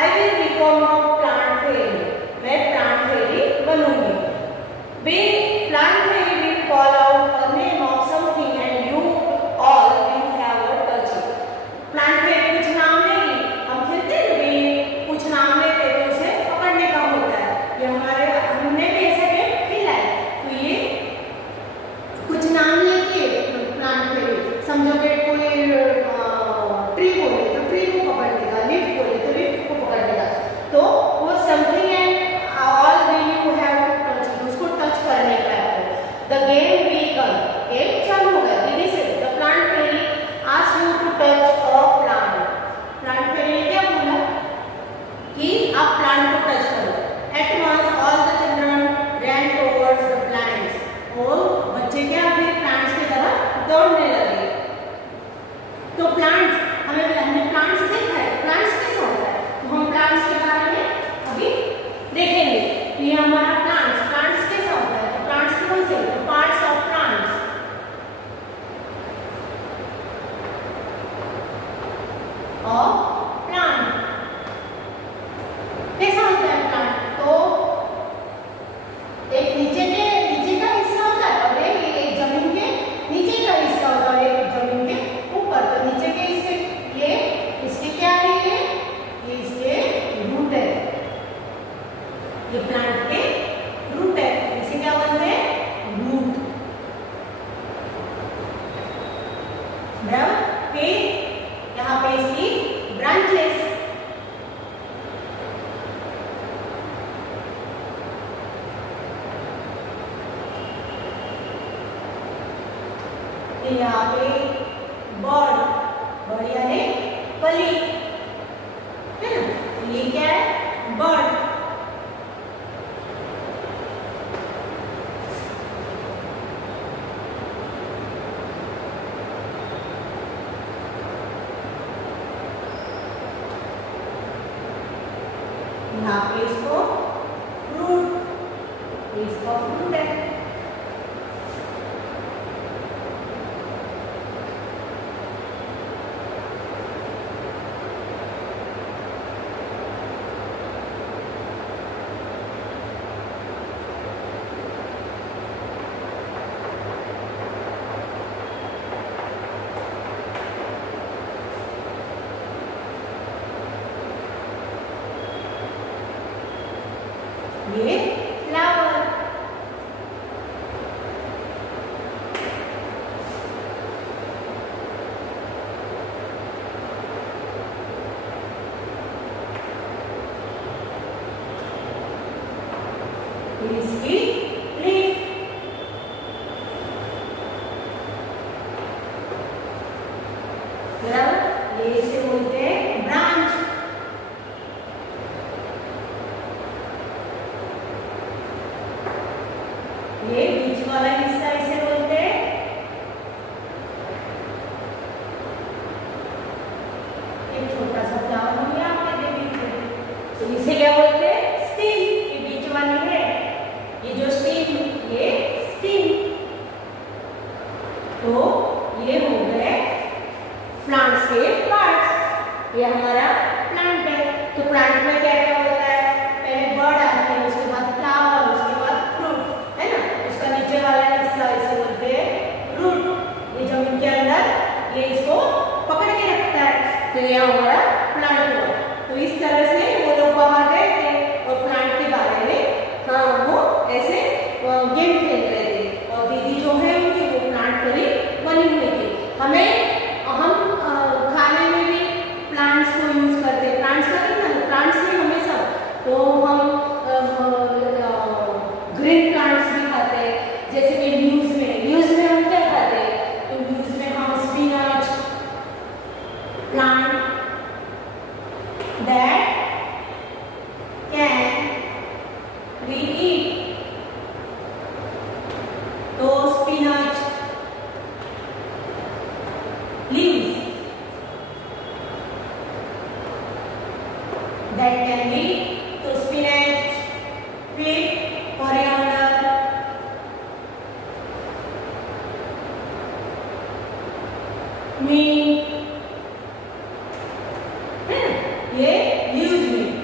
I will become a plant fairy. मैं plant fairy बनूंगी. Plant fairy will call out a name of something and you all will have a touch it. Plant fairy कुछ नाम लेगी. हम खेलते हैं भी कुछ नाम लेते तो उसे पकड़ने का होता है. ये हमारे हमने भी ऐसा गेम खेला है. तो ये कुछ नाम लेके प्लांट फैरी समझोगे. कोई ट्री बोले तो ट्री को पकड़ लेगा. लीफ बोले तो लीफ को पकड़ लेगा. तो वो something and all will you have to touch it. उसको टच करने का है. The game begin. गेम चालू हो गया. दीदी से the plant fairy ask you to touch a plant. Plant fairy ने क्या बोला कि आप प्लांट को टच करो. At once all the children ran towards the plants. और बच्चे क्या फिर प्लांट्स की तरफ दौड़ने लगे. तो प्लांट्स हमने प्लांट्स देखा है. प्लांट्स कैसा होता है तो हम प्लांट्स के बारे में अभी देखेंगे. तो ये हमारा प्लांट्स कैसा होता है. तो प्लांट्स कौन से होते हैं. Parts of plants. और प्लांट कैसा होता है. प्लांट तो एक नीचे का हिस्सा होता है और एक जमीन के नीचे का हिस्सा होता है. एक जमीन के ऊपर. तो नीचे के हिस्से ये इसके क्या है. ये इसके रूट है. ये प्लांट के रूट है. इसे क्या बोलते हैं. रूट. बराबर. फिर यहाँ पे इसकी ब्रांचेस. यहाँ पे बर्ड यानी कली है ना. ये क्या है. बर्ड. यहाँ पे इसको फ्रूट. इसका फ्रूट है. ये फ्लावर. इसकी लीफ. बराबर. ये इसे बोलते हैं ब्रांच. ये बीच वाला हिस्सा इसे बोलते हैं एक छोटा सा फ्लावर हम यहाँ पे दे दीजिए. तो इसे क्या बोलते हैं. स्टीम. ये बीच वाली है. ये जो स्टीम ये स्टीम. तो ये हो गए प्लांट्स के पार्ट्स. ये हमारा प्लांट है. तो प्लांट में क्या क्या होता है. पहले बर्ड आते हैं. उसके बाद फ्लावर. उसके बाद फ्रूट है ना. उसका नीचे वाला हिस्सा इसे बोलते हैं रूट. ये जमीन के अंदर ये इसको पकड़ के रखता है. तो ये हमारा प्लांट हुआ. तो इस तरह से वो लोग बाहर गए थे और प्लांट के बारे में वो ऐसे गेम खेल रहे थे. और दीदी जो है उनकी वो प्लांट फैरी बनी हुई थी. हम खाने में भी प्लांट्स को यूज करते हैं. प्लांट्स का कितना प्लांट्स में हमेशा तो हम ग्रीन प्लांट्स भी खाते हैं. जैसे कि लीव्स में हम क्या खाते हैं. तो लीव्स में हम spinach plant that can we eat. तो spinach leaves that can be. तो spinach, फिर coriander, mint है ना. ये लीव्स में.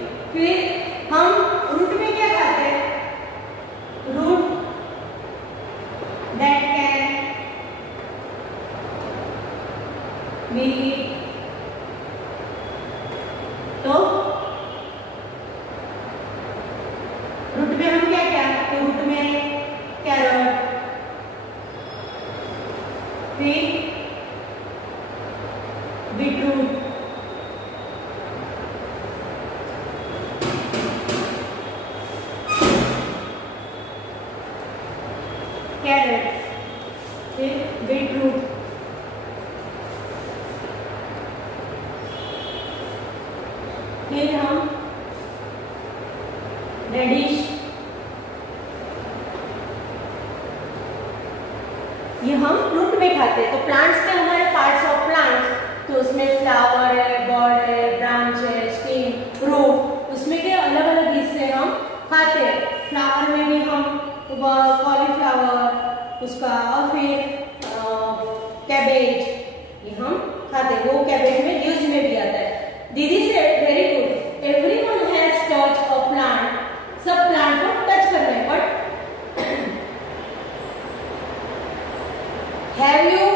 कैरेट, फिर बीटरूट, फिर हम रेडिश, ये हम फ्रूट में खाते हैं। तो प्लांट्स में हमारे पार्ट्स ऑफ प्लांट्स, तो उसमें फ्लावर है, बर्ड है, ब्रांच है, स्टेम, रूट, उसमें के अलग अलग हिस्से हम खाते हैं। फ्लावर में भी हम कॉलीफ्लावर उसका, और फिर कैबेज, ये हम खाते हैं। वो कैबेज में लीव्स में भी आता है। दीदी से very good, everyone has touch a plant, सब प्लांट को टच कर रहे हैं, but have you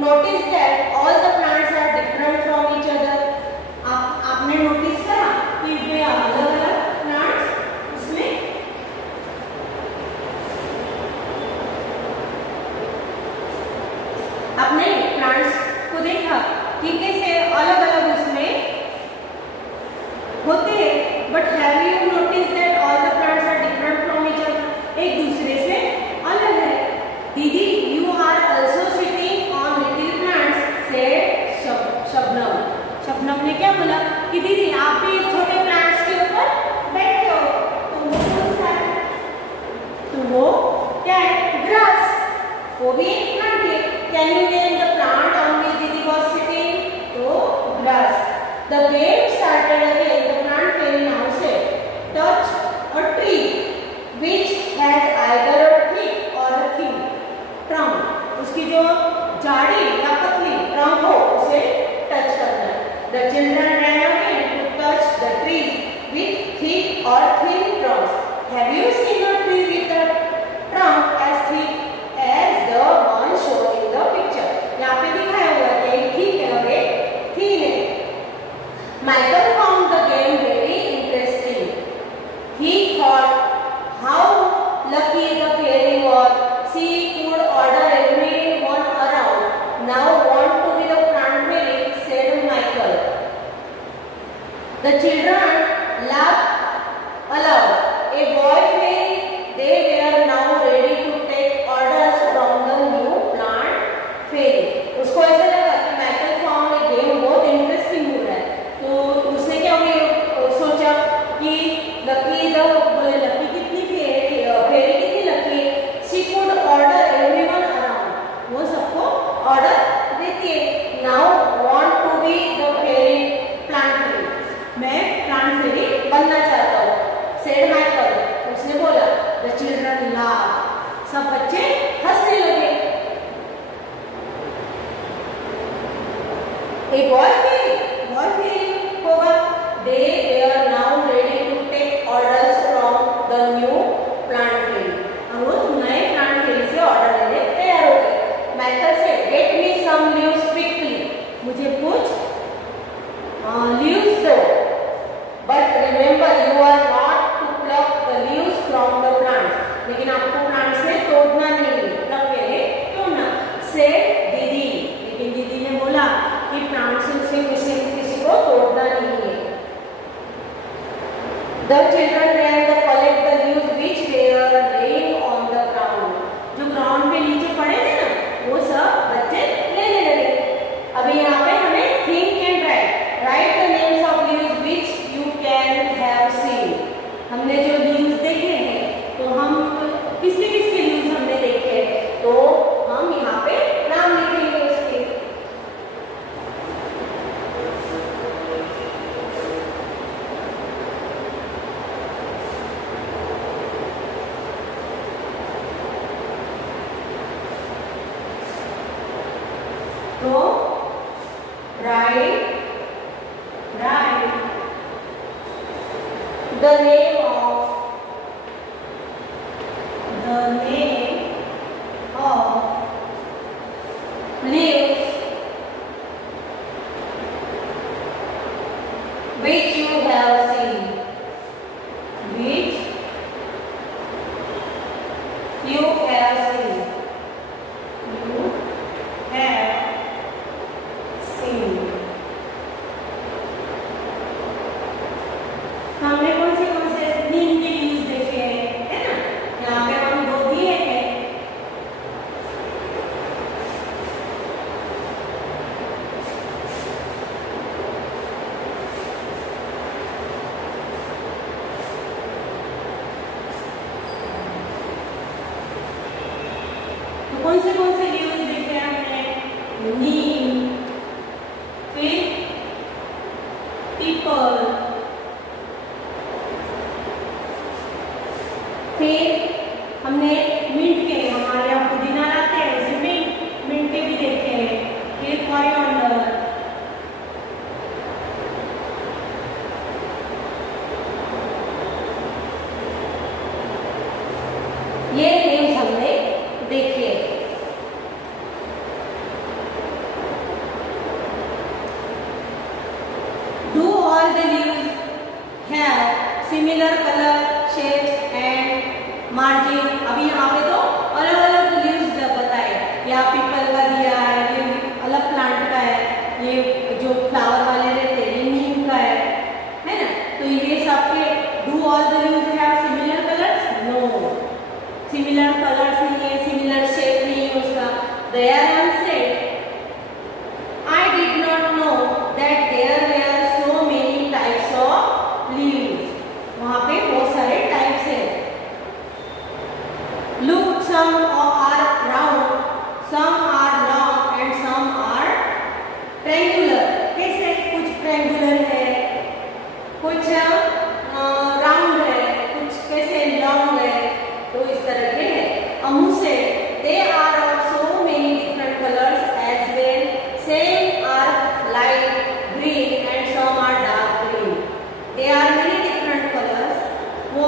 noticed that all the plants are different from each other? आपने नोटिस करा कि वे अलग अलग प्लांट्स, उसमें आपने प्लांट्स को देखा कि कैसे अलग अलग उसमें होते हैं, but have you notice that all the plants are different from each other, एक दूसरे से अलग है। दीदी you are also sitting on little plants, said Shabnam. Shabnam ने क्या बोला कि दीदी आप भी छोटे प्लांट्स के ऊपर बैठे हो, तो वो कौन सा है? तो वो क्या है? ग्रास, वो भी एक प्लांट है। Can you name the plant on which दीदी वाज सिटिंग? तो grass. The game started again, the plant fell now say touch a tree which has either a thick or a thin trunk, उसकी जो जाड़ी या पतली trunk हो उसे touch करना है। The children ran again to touch the trees with thick or thin trunks. Have you seen a tree with a trunk as thick as the one shown in the picture? यहाँ पे दिखाया हुआ है एक thick है और एक thin है। Michael found the game very interesting. He thought how lucky the fairy was. She could order everyone around. Now want to be the plant fairy, said Michael. The children laughed aloud. A boy fairy, they were now ready to take orders from the new plant fairy. उसको ऐसा लगा कि Michael found ये game बहुत interesting हो रहा है, तो उसने क्या सोचा कि लकी द, बोले लकी कितनी फेरी कितनी लकी है। She could order everyone around, वो सबको ऑर्डर देती है। Now want to be the fairy, plant fairy, मैं प्लांट फेरी बनना चाहता हूँ, सेड माइकल, उसने बोला। द चिल्ड्रन लाफ, सब बच्चे हंसने लगे। एक बॉय फेरी होगा। They are now ready to take orders from the new plant ferry, और वो नए प्लांट फेरी से ऑर्डर लेने तैयार हो गए। माइकल से get me some leaves quickly, मुझे कुछ लीव्स दो, but remember you are not to pluck the leaves from the plants, लेकिन आपको प्लांट से तोड़ना नहीं, प्लक यानी तोड़ना, सेड दीदी। लेकिन दीदी ने बोला कि प्लांट से किसी को तोड़ना नहीं है। The children ran to collect the leaves which were laying on the ground. जो ग्राउंड पे नीचे पड़े थे ना, वो सब बच्चे लेने लगे। अभी यहाँ पे हमें think and write the names of leaves which you can have seen. हमने जो leaves देखे हैं, तो हम किसके leaves हमने देखे हैं, तो हम यहाँ पे नाम लिखेंगे उसके। तो write the name of leaves which you have seen, which you have seen, you have seen। हमने कौन से नीम के लीव्स देखे हैं, है ना? यहाँ पे हम दो दिए कौन से लीव्स देखे हमने? नीम, फिर पीपल, फिर हमने मिंट के, हमारे यहाँ पुदीना लाते हैं उसे मिंट के भी देखे हैं, फिर कोरिएंडर, ये लीव्स हमने देखे। Do all the leaves have similar color, shapes and margin? अभी यहाँ पे तो अलग अलग लीव्स बताए, यहाँ पीपल का दिया है, ये अलग प्लांट का है, ये जो फ्लावर वाले रहते हैं ये नीम का है ना? तो ये सबके do all the leaves have similar colors? No, similar colors नहीं है, similar shape नहीं है उसका। There one said, I did not know that there were so many types of leaves. वहाँ पे बहुत सारे टाइप्स हैं। Look, some are round, some are long and some are triangular. कैसे? कुछ triangular है, कुछ राउंड है, कुछ कैसे लॉन्ग है, तो इस तरह के हैं। अमू से they are of so many different colors as well. Some are light green and some are dark green. They are many different colors. वो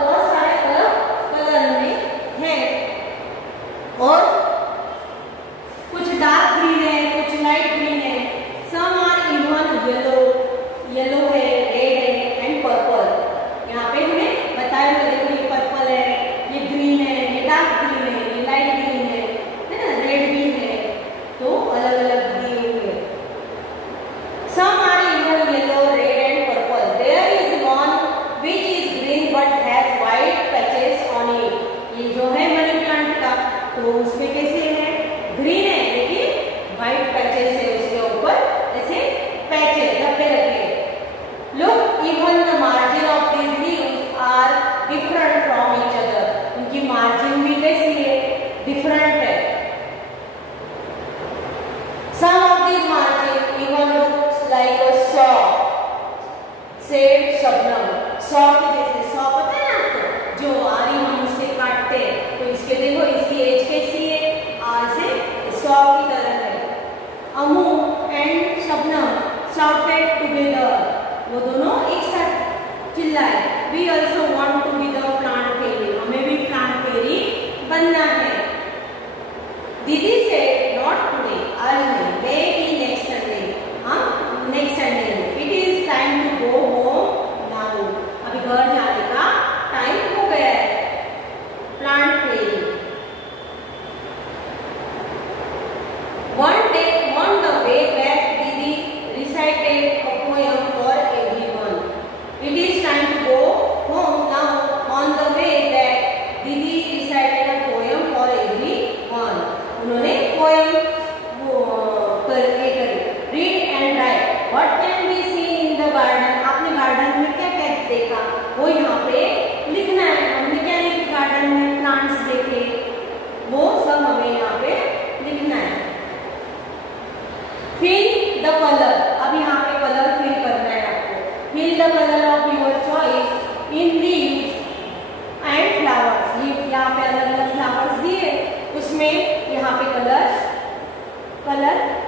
बहुत सारे कलर में हैं और कुछ डार्क ग्रीन है, कुछ लाइट ग्रीन है। Some are even येलो है, रेड है एंड पर्पल। यहाँ पे हमें बताया हुआ, देखो ये पर्पल है, ये ग्रीन है, ये डार्क ग्रीन है, ये लाइट ग्रीन है ना, रेड भी है, तो अलग अलग दिए हुए। Some are even yellow, red and purple. There is one which is green but has white patches on it. ये जो है मनी प्लांट का, तो उसमें कैसे है? ग्रीन है लेकिन व्हाइट पैचेस है उसके ऊपर, ऐसे पैचेस धब्बे लगे। Look, even the margin of these leaves are different from each other. उनकी मार्जिन भी कैसी है? डिफरेंट है। Some of these margin even looks like a saw, said Shabnam. Saw के जैसे, saw पता है ना आपको, जो आरी हम उससे काटते हैं, तो इसके देखो इसकी एज कैसी है? आज से saw की तरह है। Amu and Shabnam shouted together. वो दोनों एक साथ चिल्लाए। We also want to be the plant fairy. हमें भी plant fairy बनना है। दीदी से not today, आज नहीं, maybe next Sunday. हाँ, next Sunday. It is time to go home now. अभी घर जाने का टाइम हो गया है। Plant fairy. One day, on the way back, Didi recited a poem for everyone. It is time to go home now. On the way back, Didi recited a poem for everyone. उन्होंने poem करी। Read and write. What can we see in the garden? आपने garden में क्या क्या देखा? वो यहाँ पे लिखना है। हमने क्या लिखा गार्डन में? प्लांट्स देखे, वो सब हमें यहाँ पे लिखना है। Fill the color. अब यहाँ पे कलर फिल करना है आपको। Fill the color of your choice in leaves and flowers. ये यहाँ पे अलग अलग फ्लावर्स दिए, उसमें यहाँ पे कलर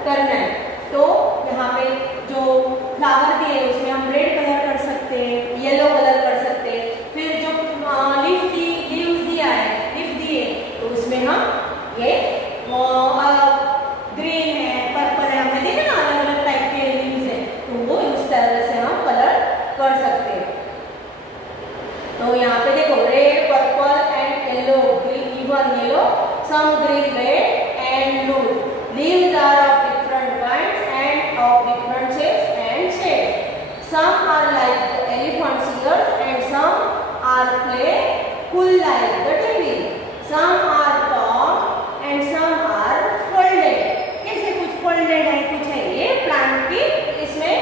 करना है। तो यहाँ पे जो फ्लावर दिए उसमें हम रेड कलर कर सकते हैं, येलो कलर कर सकते हैं। फिर जो लीव्स दिया है, लीफ दिए, तो उसमें हम ये ग्रीन है, पर्पल है, हमने देखा ना अलग अलग टाइप के लीव्स हैं, तो वो इस तरह से हम कलर कर सकते हैं। तो यहाँ पे देखो red, purple and yellow, green, even yellow, some green, red and blue. Leaves are of different kinds and of different shapes and shades. Some are like the elephant's ears and some are playful like the table. Some are long and some are folded. कैसे कुछ folded है, कुछ है, ये plant की इसमें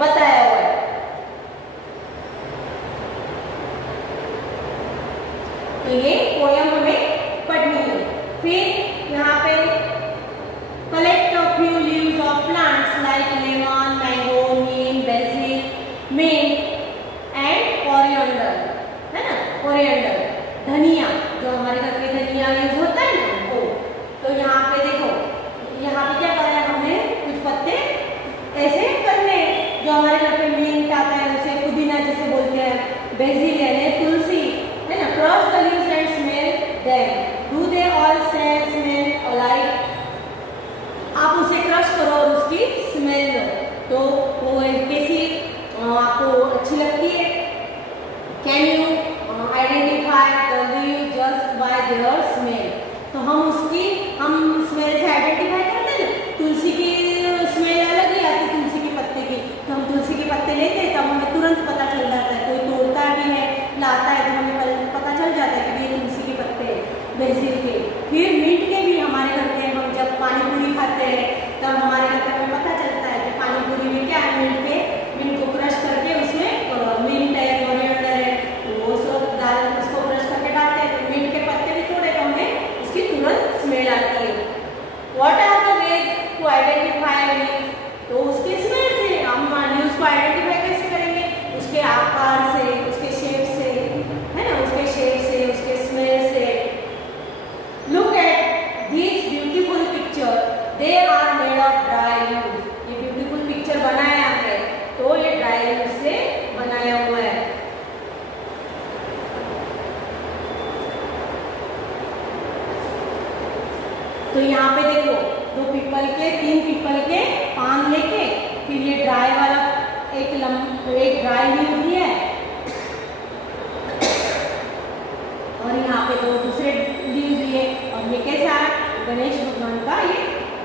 बताया हुआ है। तो ये पोयम हमें पढ़नी है। फिर यहाँ कोरिएंडर, है ना, कोरिएंडर धनिया, जो हमारे घर पे धनिया यूज होता है ना वो। तो यहाँ पे देखो, यहाँ पे क्या करा है हमने, कुछ पत्ते ऐसे करने, जो हमारे घर पे मिंट आता है उसे पुदीना जैसे बोलते हैं, बेसिल यानी तुलसी, है ना, crush the leaves and smell them, do they all smell alike. आप उसे क्रश करो और उसकी स्मेल लो, तो वो कैसी आपको अच्छी लगती है। Can you identify the leave just by their smell. तो हम स्मेल से आइडेंटिफाई करते हैं ना, तुलसी की स्मेल अलग ही आती है तुलसी के पत्ते की, तो हम तुलसी के पत्ते लेते हैं तो हमें तुरंत पता चल जाता है, कोई तोड़ता भी है लाता है तो हमें पता चल जाता है कि ये तुलसी के पत्ते हैं, बेसिल के। फिर मिंट के भी हमारे घर पे हम जब पानी पूरी खाते हैं तब हमारे घर पे हमें पता चलता है कि पानी पूरी में क्या है, मिंट को क्रश करके उसमें मिंट है, कोरिएंडर है, तो वो सब डाल उसको क्रश करके डालते हैं, तो मिंट के पत्ते भी तोड़े तो हमें उसकी तुरंत स्मेल आती है। What are the ways to identify leaves, तो उसकी स्मेल से हम लीव्स को आइडेंटिफाई कैसे करेंगे, उसके आकार से, उसके शेप से, है ना, उसके शेप से, उसके स्मेल से। Look at this beautiful picture, they are made of dry leaves. ये ब्यूटीफुल पिक्चर बनाया है तो ये ड्राई लीव्स से बनाया हुआ है। तो यहाँ पे देखो, तीन पीपल के पान लेके फिर ये ड्राई वाला एक ड्राई लीव दिया है और यहाँ पे दो दूसरे लीव दिए, और ये कैसा है, गणेश भगवान का ये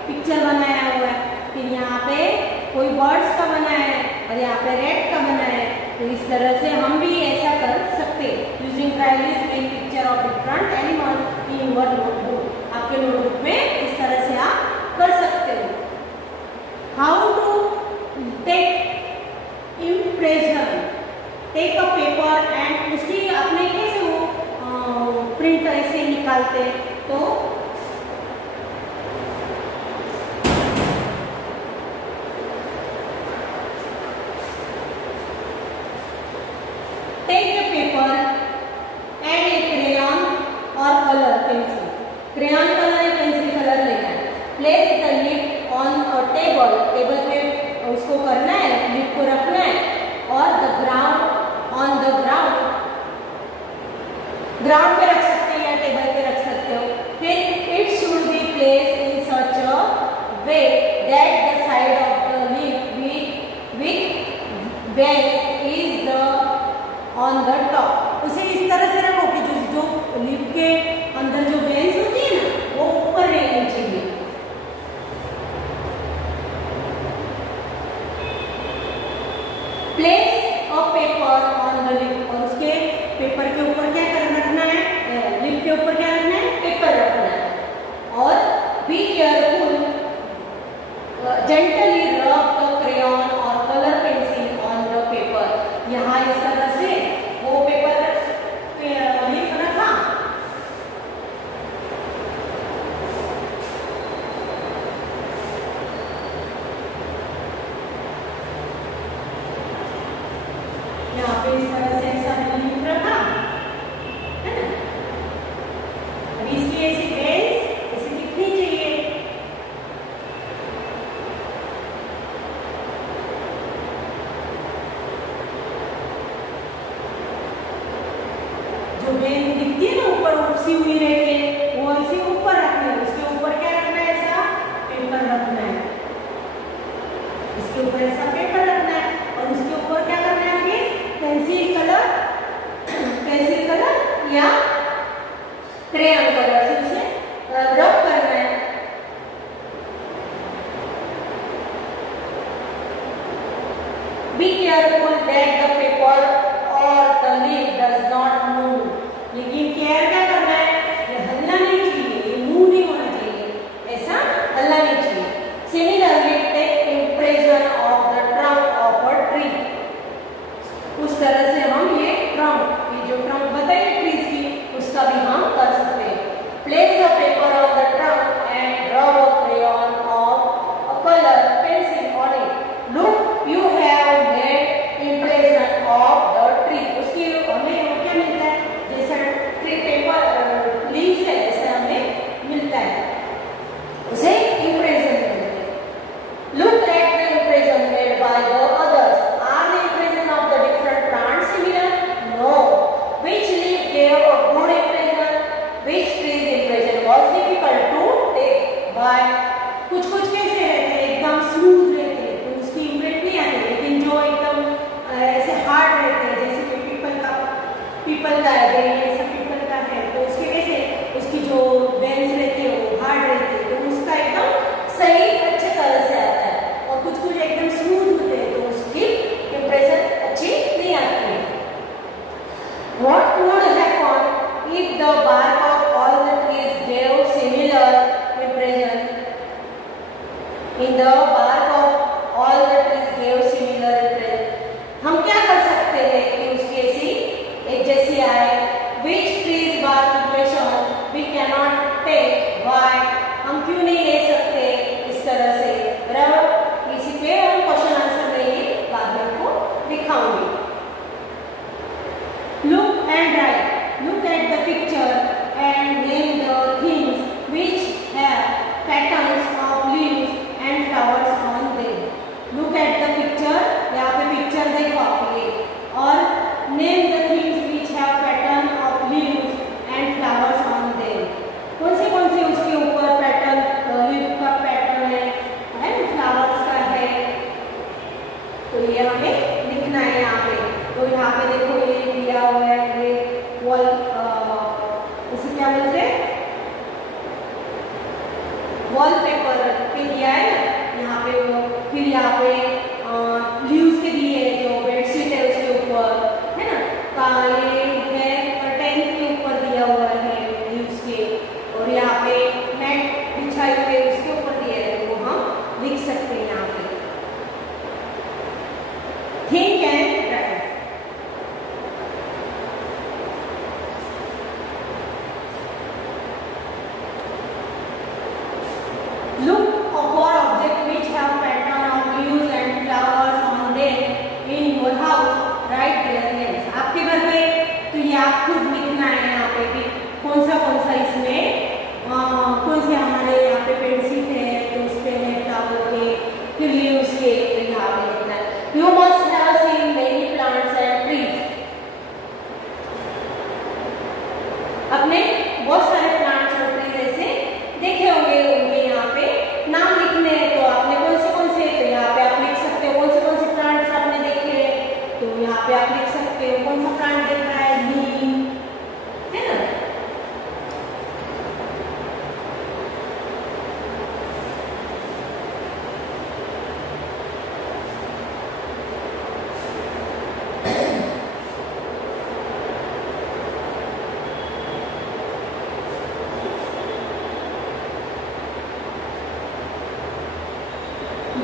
पिक्चर बनाया हुआ है। फिर यहाँ पे कोई बर्ड्स का बनाया है और यहाँ पे रेड का बनाया है। तो इस तरह से हम भी ऐसा कर सकते हैं, using dry leaves make picture of different animals in your notebook. आपके नोटबुक में इस तरह से आप कर सकते हो। How to take impression, take a paper and उसकी अपने कैसे वो प्रिंट ऐसे निकालते, तो take a paper and a crayon और कलर पेंसिल, क्रेयॉन कलर या पेंसिल कलर लेना है। Place the lid on a table, table पे उसको करना है, लिड को रखना है, और the ground on the ground पे रख सकते हैं या टेबल पे रख सकते हो। फिर it should be place in such a way that the side of the leaf with base is the on the top. उसे इस तरह से रखो कि जो लीफ के अंदर जो बेस होती है ना वो ऊपर रहनी चाहिए। Place a paper on the leaf, और उसके पेपर के ऊपर क्या रखना है, लीफ के ऊपर क्या रखना है, पेपर रखना है। और be careful, gently rub the crayon और colour pencil on the paper. यहाँ इस तरह से वो पेपर लीफ रखा, यहाँ पे इस तरह से ऐसा लीफ रखा, है ना। अब इसकी ऐसी बेस ऐसी दिखनी चाहिए। जो बेस दिखती है ना ऊपर उसी हुई रहती है, वो ऐसे ऊपर रखना है। उसके ऊपर क्या रखना है, ऐसा पेपर रखना है, इसके ऊपर ऐसा पेपर रखना है, और उसके ऊपर क्या करना है, फिर पेंसिल कलर या क्रेयॉन कलर से उसे रब करना है। Be careful that the paper और the leaf does not move, लेकिन केयर क्या करना है, ये हिलना नहीं चाहिए, ये मूव नहीं होना चाहिए। and write. Look at the picture and name the things which have patterns of leaves and flowers on them. Look at the picture. यहाँ पे पिक्चर देखो आप ये, और name the things which have pattern of leaves and flowers on them. कौन से उसके ऊपर पैटर्न, लीफ का पैटर्न है फ्लावर्स का है, तो ये हमें लिखना है यहाँ पे। तो यहाँ पे देखो ये दिया हुआ है, ये वॉल, इसे क्या बोलते हैं, वॉलपेपर पे दिया है ना यहाँ पे वो। फिर यहाँ पे लीव्स के दिए है, जो बेडशीट है उसके ऊपर है ना, का ये है कर्टेन के ऊपर दिया हुआ है लीव्स के, और यहाँ पे मैट बिछाई हुई है उसके ऊपर दिया है, वो हम लिख सकते हैं यहाँ पे। Think and right. Look for objects which have pattern of leaves and flowers on them in your house. Write their names. आपके घर पे तो ये आप खुद लिखना है यहाँ पे कि कौन सा इसमें कौन से हमारे यहाँ पे पेंसिल है, तो उस पे है फ्लावर के, फिर लीव्स के, तो यहाँ पे लिखना है। You must have seen many plants and trees. अपने बहुत सारे प्लांट्स और ट्री जैसे देखे होंगे, उनके यहाँ पे नाम लिखने हैं। तो आपने कौन से तो यहाँ पे आप लिख सकते हो कौन से प्लांट्स आपने देखे हैं, तो यहाँ पे आप लिख सकते हो कौन सा प्लांट देखा है, नीम है ना।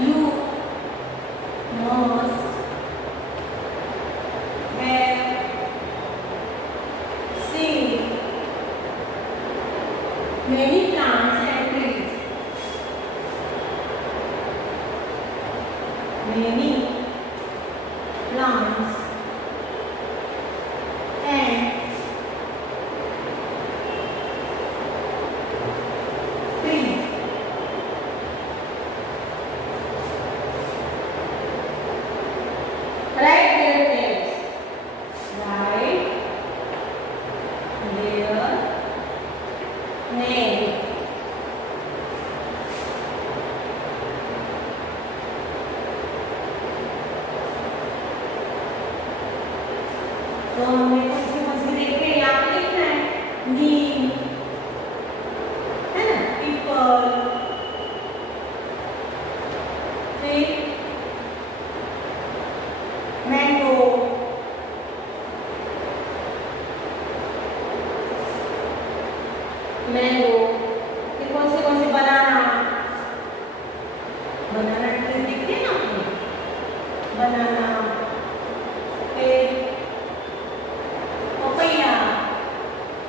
You must have seen many plants and trees. Many plants and trees. Write their names. Write their name. तो हमें कौन से देखते हैं, यहाँ पे लिखना है नीम है ना, पीपल, फिर मैंगो, फिर कौन से बनाना ट्री देखते हैं ना आपने, बनाना, फिर पपैया,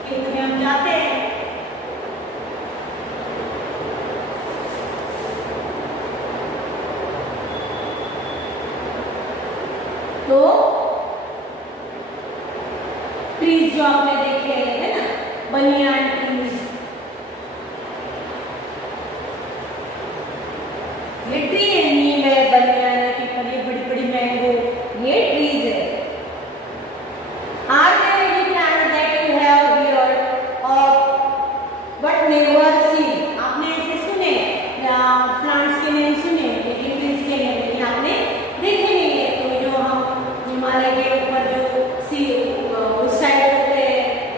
खेत में हम जाते हैं तो ट्रीज जो आपने देखे है ना, बनियान ट्रीज, ये ट्री है, नीम है, बनियान है, पीपल, ये बड़ी बड़ी मैंगो, ये ट्रीज है। Are there any plants that you have heard of but never seen? आपने ऐसे सुने प्लांट्स के नेम सुने, लेकिन ट्रीज के नेम लेकिन आपने देखे नहीं है। तो जो हम हिमालय के ऊपर जो उस साइड होते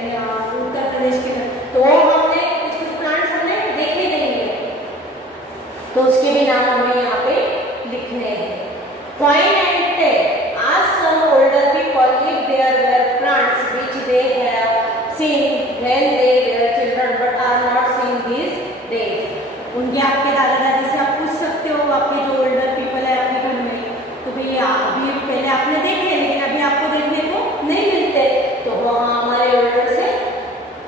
हैं उत्तर प्रदेश के, तो हमने कुछ प्लांट्स हमने देखे नहीं है, तो उसके भी नाम हमें यहाँ पे लिखने हैं। Find and tell. Ask some older people if there were plants which they have seen when they were children but are not seen these days. उनके आपके दादा दादी से आप पूछ सकते हो, आपके जो ओल्डर पीपल है आपके घर में, तो भाई अभी पहले आपने देखे लेकिन अभी आपको देखने को नहीं मिलते, तो वहाँ हमारे ओल्डर से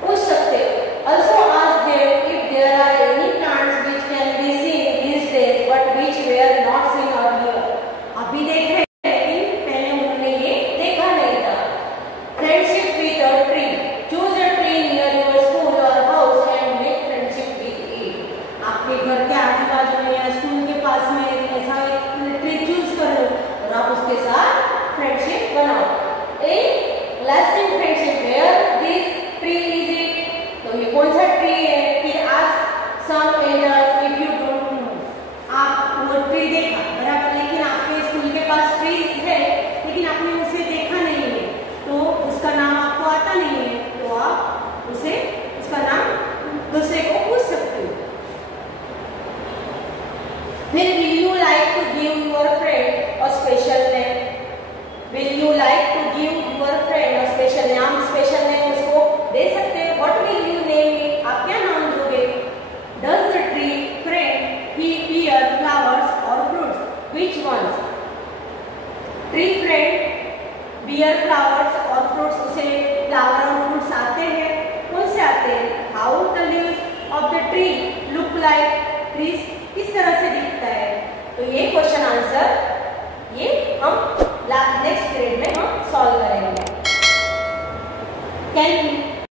पूछ सकते हो। Also ask them if there are any plants which can be seen these days but which were not seen earlier. अभी देख रहे हैं लेकिन पहले उन्होंने ये देखा नहीं था। Friendship with a lasting friendship, where this tree is it, तो ये कौन सा ट्री है, फिर ask some elders if you don't know, आप वो ट्री देखा बराबर, लेकिन आपके स्कूल के पास ट्री है लेकिन आपने उसे देखा नहीं है, तो उसका नाम आपको आता नहीं है, तो आप उसे उसका नाम दूसरे को पूछ सकते हो। फिर will you like to give your friend a special name? Will you like to give your friend a special name? हम special name उसको दे सकते हैं। What will you name it? आप क्या नाम दोगे? Does the tree friend he bear flowers or fruits? Which ones? Tree friend bear flowers or fruits, उसे flower और fruits आते हैं, कौन से आते हैं? How the leaves of the tree look like? Trees किस तरह से दिखता है? तो ये क्वेश्चन आंसर ये हम नेक्स्ट पीरियड में हम सॉल्व करेंगे। कैन